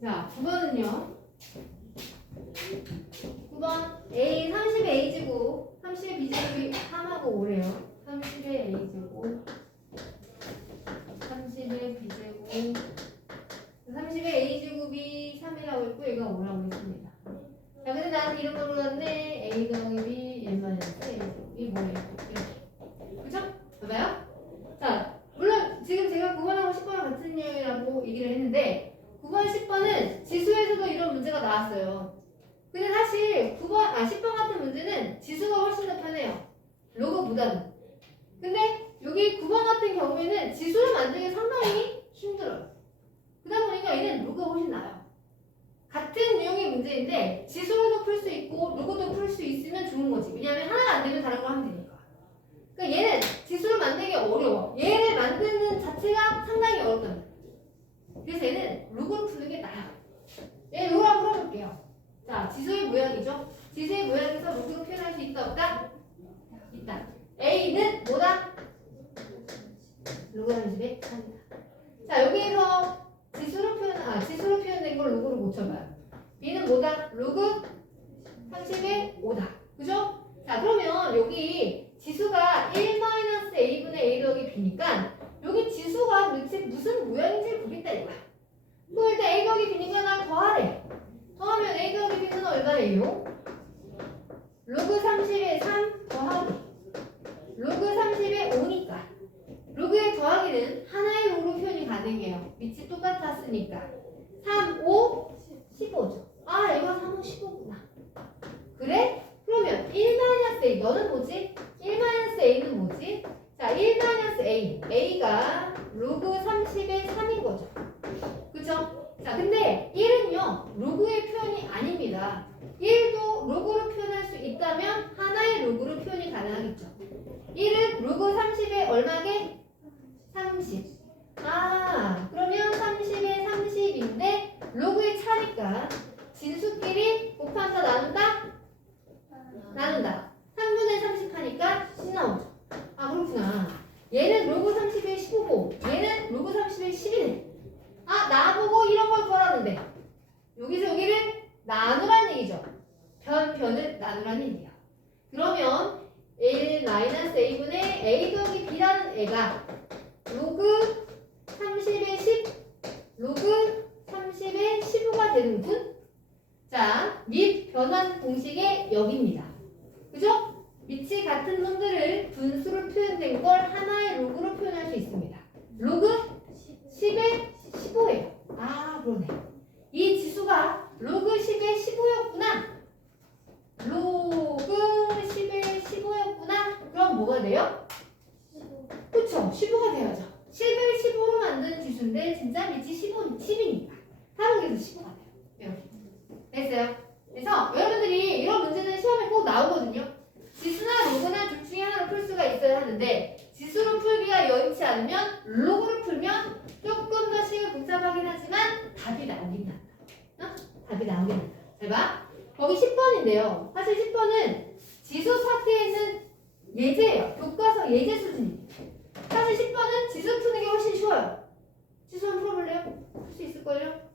자, 9번은요. 9번 A 30의 A제곱 30의 B제곱이 3하고 5래요. 30의 A제곱 30의 B제곱 30의 A제곱이 3이라고 했고 얘가 5라고 했습니다. 자, 근데 난 이런 걸로 갔네. A 더하기 B, N 마이너스 A제곱이 뭐예요? 이렇게. 그죠? 맞아요? 자, 물론 지금 제가 9번하고 10번하고 같은 내용이라고 얘기를 했는데 9번, 10번은 지수에서도 이런 문제가 나왔어요. 근데 사실 9번, 아 10번 같은 문제는 지수가 훨씬 더 편해요. 로그보다는. 근데 여기 9번 같은 경우에는 지수를 만들기 상당히 힘들어요. 그러다 보니까 얘는 로그가 훨씬 나아요. 같은 유형의 문제인데 지수로도 풀 수 있고 로그도 풀 수 있으면 좋은 거지. 왜냐하면 하나가 안 되면 다른 걸 하면 되니까. 그러니까 얘는 지수를 만들기 어려워. 얘를 만드는 자체가 상당히 어렵단 말이야. 그래서 얘는 로그로 푸는 게 나아요. 얘 로그로 한번 풀어볼게요. 자, 지수의 모양이죠. 지수의 모양에서 로그로 표현할 수 있다 없다? 있다. A는 뭐다? 로그 30의 3이다. 자, 여기에서 지수로 표현, 아, 지수로 표현된 걸 로그로 못 쳐봐요. B는 뭐다? 로그 30의 5다. 그죠? 자, 그러면 여기 지수가 1-a분의 a 더하기 b니까 여기 지수가 도대체 무슨 모양인지 보겠다 이거야. 또 일단 a 더하기 b니까 난 더하래. 더하면 a 더하기 b는 얼마예요? 로그 30의 3 더하기 로그 30의 5니까 로그의 더하기는 하나의 로로 표현이 가능해요. 밑이 똑같았으니까 3, 5, 15죠. 아 이거 3, 5, 15구나. 그래? 그러면 1-a 너는 뭐지? 1-a는 뭐지? 자 1-a a가 로그 30의 3인 거죠. 그쵸? 자 근데 1은요 로그의 표현이 아닙니다. 1도 로그로 표현할 수 있다면 하나의 로그로 표현이 가능하겠죠. 1은 로그 30의 얼마게? 30. 아 그러면 30의 30인데 로그의 차니까 진수끼리 곱한다 나눈다? 나눈다. 3분의 30 하니까 10 나오죠. 아, 그렇구나. 얘는 로그 30의 15고, 얘는 로그 30의 10이네. 아, 나보고 이런 걸 구하라는데. 여기서 여기를 나누란 얘기죠. 변, 변을 나누란 얘기야. 그러면 1-a분의 a 더하기 b라는 애가 로그 30의 10, 로그 30의 15가 되는군. 자, 밑 변환 공식의 여기입니다. 그죠? 밑이 같은 놈들을 분수로 표현된 걸 하나의 로그로 표현할 수 있습니다. 로그 10의 15예요. 아, 그러네. 이 지수가 로그 10의 15였구나. 로그 10의 15였구나. 그럼 뭐가 돼요? 그쵸? 15가 돼야죠. 10을 15로 지수인데 진짜 밑이 15, 10이니까. 하루에서 15가 돼요. 이렇게. 됐어요? 그래서 여러분들이 이런 문제는 시험에 꼭 나오거든요. 지수나 로그나 둘 중에 하나로 풀 수가 있어야 하는데 지수로 풀기가 여의치 않으면 로그로 풀면 조금 더 식을 복잡하긴 하지만 답이 나오긴 난다. 어? 답이 나오긴 난다. 잘 봐. 거기 10번인데요. 사실 10번은 지수 파트에 있는 예제예요. 교과서 예제 수준입니다. 사실 10번은 지수 푸는 게 훨씬 쉬워요. 지수 한번 풀어볼래요? 풀수 있을걸요?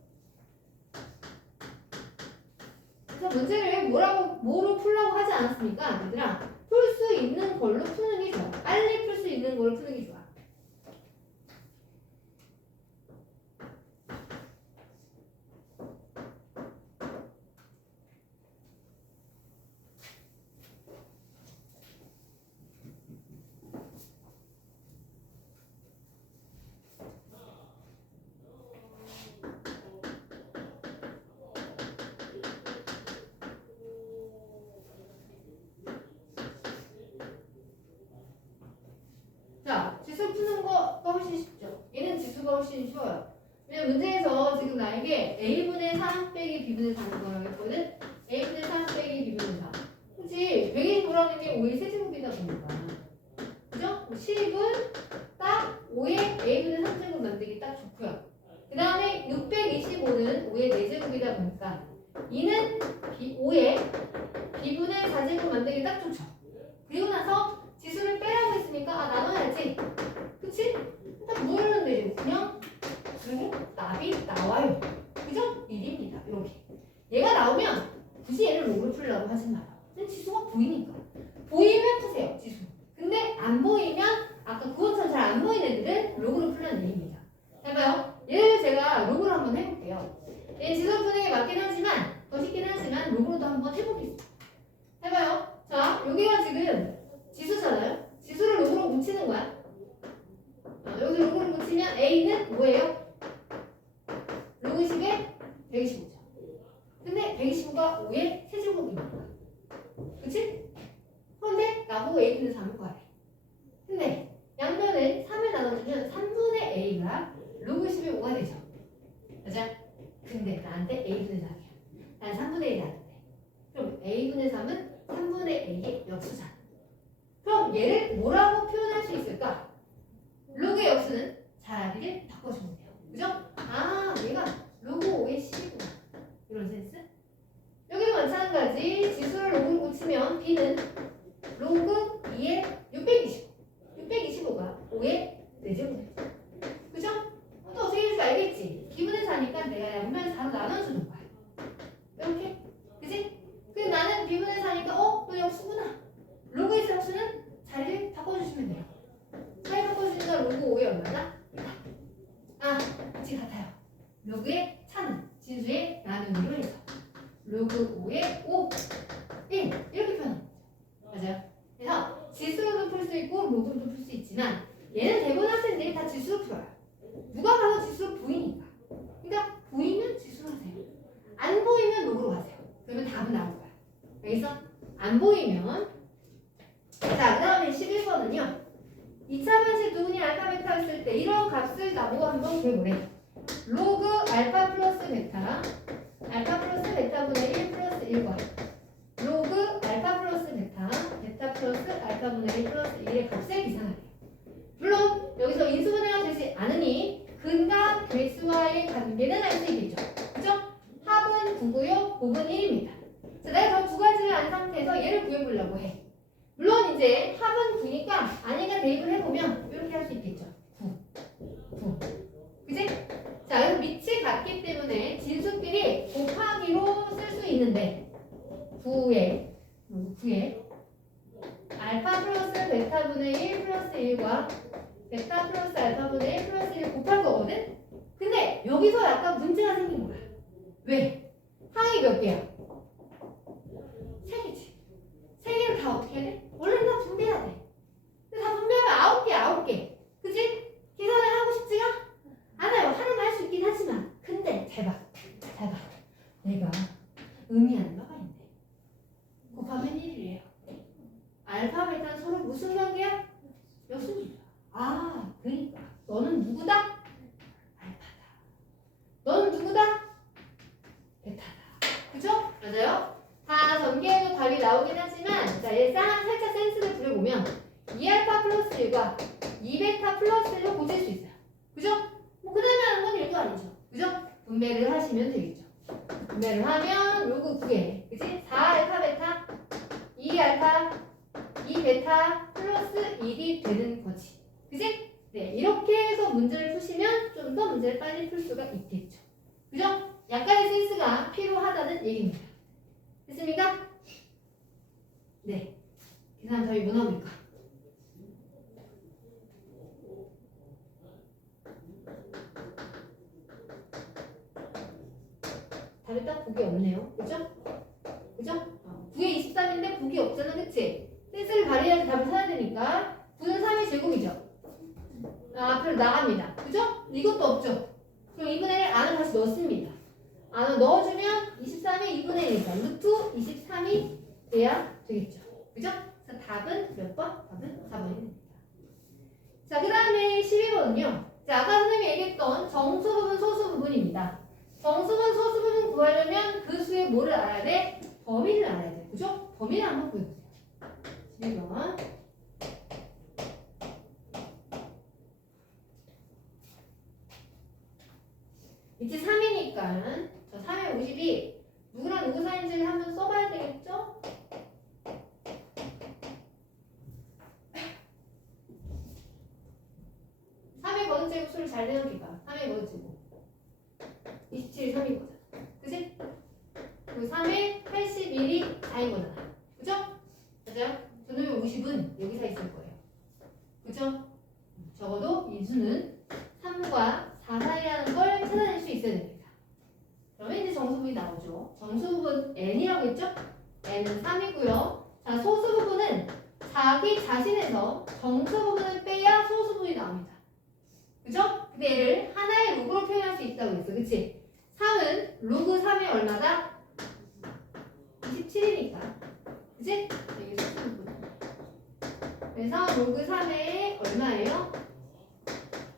그래서 문제를 뭐라고 뭐로 풀라고 하지 않았습니까? 얘들아 풀 수 있는 걸로 푸는 게 좋아. 빨리 풀 수 있는 걸로 푸는 게 좋아. 자, 지수 푸는 거가 훨씬 쉽죠. 얘는 지수가 훨씬 쉬워요. 왜냐면 문제에서 지금 나에게 a분의 3 빼기 b분의 4는 거라고 했거든. a분의 3 빼기 b분의 4. 그치? 125라는 게 5의 세제곱이다 보니까. 그죠? 10은 딱 5의 a분의 3제곱 만들기 딱 좋고요. 그 다음에 625는 5의 4제곱이다 보니까 2는 B, 5의 b분의 4제곱 만들기 딱 좋죠. 그리고 나서 지수를 빼라고 했으니까 아 나눠야지 그치? 딱 모르면 되지 그냥 그리고 답이 나와요 그죠? 이 얘가 나오면 굳이 얘를 로그로 풀려고 하진 마요. 근데 지수가 보이니까. 보이면 푸세요, 지수. 근데 안 보이면 아까 그것처럼 잘 안 보이는 애들은 로그로 풀려는 얘기입니다. 해봐요. 얘를 제가 로그로 한번 해볼게요. 얘 지수 푸는 게 맞긴 하지만 더 쉽긴 하지만 로그로도 한번 해보겠습니다. 해봐요. 자, 여기가 지금 지수잖아요. 지수를 로그로 묻히는 거야. 아, 여기서 로그로 묻히면 A는 뭐예요? 로그 10에 125죠. 근데 125가 5의 세제곱이니까. 그치? 그런데 나보고 A 분의 3을 구하래. 근데 양면을 3을 나눠주면 3분의 A가 로그 10의 5가 되죠. 맞아? 근데 나한테 A 분의 3이야. 난 3분의 1이 나는데. 그럼 A 분의 3은 3분의 A의 역수잖아. 그럼 얘를 뭐라고 표현할 수 있을까? 로그의 역수는 자리를 바꿔주면 돼요. 그죠? 아, 얘가 로그 5의 10이구나. 이런 센스? 여기도 마찬가지. 지수를 로그로 붙이면 B는 로그 2의 625. 625가 5의 4제곱이죠. 그죠? 또 어떻게 될줄 알겠지? 기분에 사니까 내가 양면을 4로 나눠주는 거야. 이렇게. 그지? 근데 나는 비분에 사니까 어? 너 역수구나. 로그의 역수는 자리를 바꿔주시면 돼요. 자리 바꿔주니까 로그 5의 얼마다? 아, 그치 같아요. 로그의 차는 진수의 나누기로 해서 로그 5의 5, 1 이렇게 표현합니다. 맞아요. 그래서 지수로도 풀 수 있고 로그로도 풀 수 있지만 얘는 대부분 학생들이 다 지수로 풀어요. 누가 봐도 지수로 보이니까. 그러니까 보이면 지수로 하세요. 안 보이면 로그로 가세요. 그러면 답은 나올 거야. 알겠어? 안 보이면 자, 그 다음에 11번은요. 2차 반식 두 분이 알파 베타 했을 때 이런 값을 나보고 한번 구해보래. 로그 알파 플러스 베타 알파 플러스 베타분의 1 플러스 1과 로그 알파 플러스 베타 베타 플러스 알파분의 1 플러스 1의 값을 계산하래요. 물론 여기서 인수분해가 되지 않으니 근과 개수와의 관계는 알 수 있겠죠. 그죠? 합은 9고요, 곱은 1입니다. 자, 내가 저 두 가지를 안 상태에서 얘를 구해보려고 해. 물론 이제 합은 9니까 안에가 대입을 해보면 이렇게 할 수 있겠죠. 9. 9. 그지? 자, 그래서 밑이 같기 때문에 진수끼리 곱하기로 쓸 수 있는데 9에 9에 알파 플러스 베타분의 1 플러스 1과 베타 플러스 알파분의 1 플러스 1을 곱할 거거든? 근데 여기서 약간 문제가 생긴 거야. 왜? 항이 몇 개야? 세 개지. 세 개를 다 어떻게 해야 돼? 원래는 다 분배해야 돼. 근데 다 분배하면 아홉 개, 아홉 개. 그지? 계산을 하고 싶지가 않아요. 하는 거 할 수 있긴 하지만. 근데 잘 봐. 잘 봐. 내가 의미하는 바가 있네. 곱하면 1이래요. 알파, 베타는 서로 무슨 관계야? 역수니까. 아, 그러니까. 너는 누구다? 알파다. 너는 누구다? 베타다. 그죠? 맞아요? 다 전개해도 답이 나오긴 하지만 자, 얘 쌍- 살짝 센스를 부려보면 2알파 플러스 1과 2베타 플러스 1로 고칠 수 있어요. 그죠? 뭐 그다음에 하는 건 일도 아니죠. 그죠? 분배를 하시면 되겠죠. 분배를 하면 로그 9개. 그지? 4 알파 베타 2 알파 2 베타 플러스 1이 되는 거지. 그지? 네, 이렇게 해서 문제를 푸시면 좀 더 문제를 빨리 풀 수가 있겠죠. 그죠? 약간의 센스가 필요하다는 얘기입니다. 됐습니까? 네. 계산 저희 뭐 나옵니 딱 복이 없네요. 그죠? 그죠? 어, 9에 23인데 복이 없잖아. 그치? 센스를 발휘해야지 답을 찾아야 되니까 9는 3의 제곱이죠. 아, 앞으로 나갑니다. 그죠? 이것도 없죠? 그럼 2분의 1 안을 다시 넣습니다. 안을 넣어주면 23이 2분의 1이니까 루트 23이 돼야 되겠죠. 그죠? 그래서 답은 몇 번? 답은 4번입니다. 자, 그 다음에 12번은요. 자, 아까 선생님이 얘기했던 정수 부분, 소수 부분입니다. 정수 부분, 소수 부분 구하려면 그 수의 뭐를 알아야 돼? 범위를 알아야 돼. 그죠? 범위를 한번 구해보세요. 12번. 밑에 3이니까 저 3의 50이 누구랑 누구 사이인지를 한번 써봐야 되겠죠? 삼의 거듭제곱 수를 잘 내놓기가 27, 3인 거잖아. 그치? 그 3에 81이 4인 거잖아. 그죠? 맞아요? 저는 50은 여기서 있을 거예요. 그죠? 적어도 인수는 3과 4 사이 하는 걸 찾아낼 수 있어야 됩니다. 그러면 이제 정수분이 나오죠. 정수부분 n이라고 했죠? n은 3이고요. 자, 소수 부분은 자기 자신에서 정수 부분을 빼야 소수분이 나옵니다. 그죠? 근데 얘를 하나의 루으로 표현할 수 있다고 했어. 그치? 3은 로그 3이 얼마다? 27이니까. 그치? 이게 소수 부분. 그래서 로그 3의 얼마예요?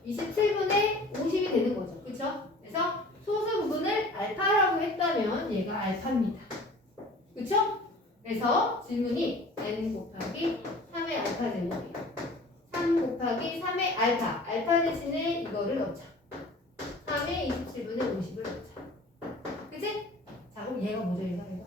27분의 50이 되는 거죠. 그쵸? 그래서 소수 부분을 알파라고 했다면 얘가 알파입니다. 그쵸? 그래서 질문이 n 곱하기 3의 알파 제곱이에요. 3 곱하기 3의 알파. 알파 대신에 이거를 넣자. 3의 27분의 50을 넣자. 그치? 자, 그럼 얘가? 얘가 얘가?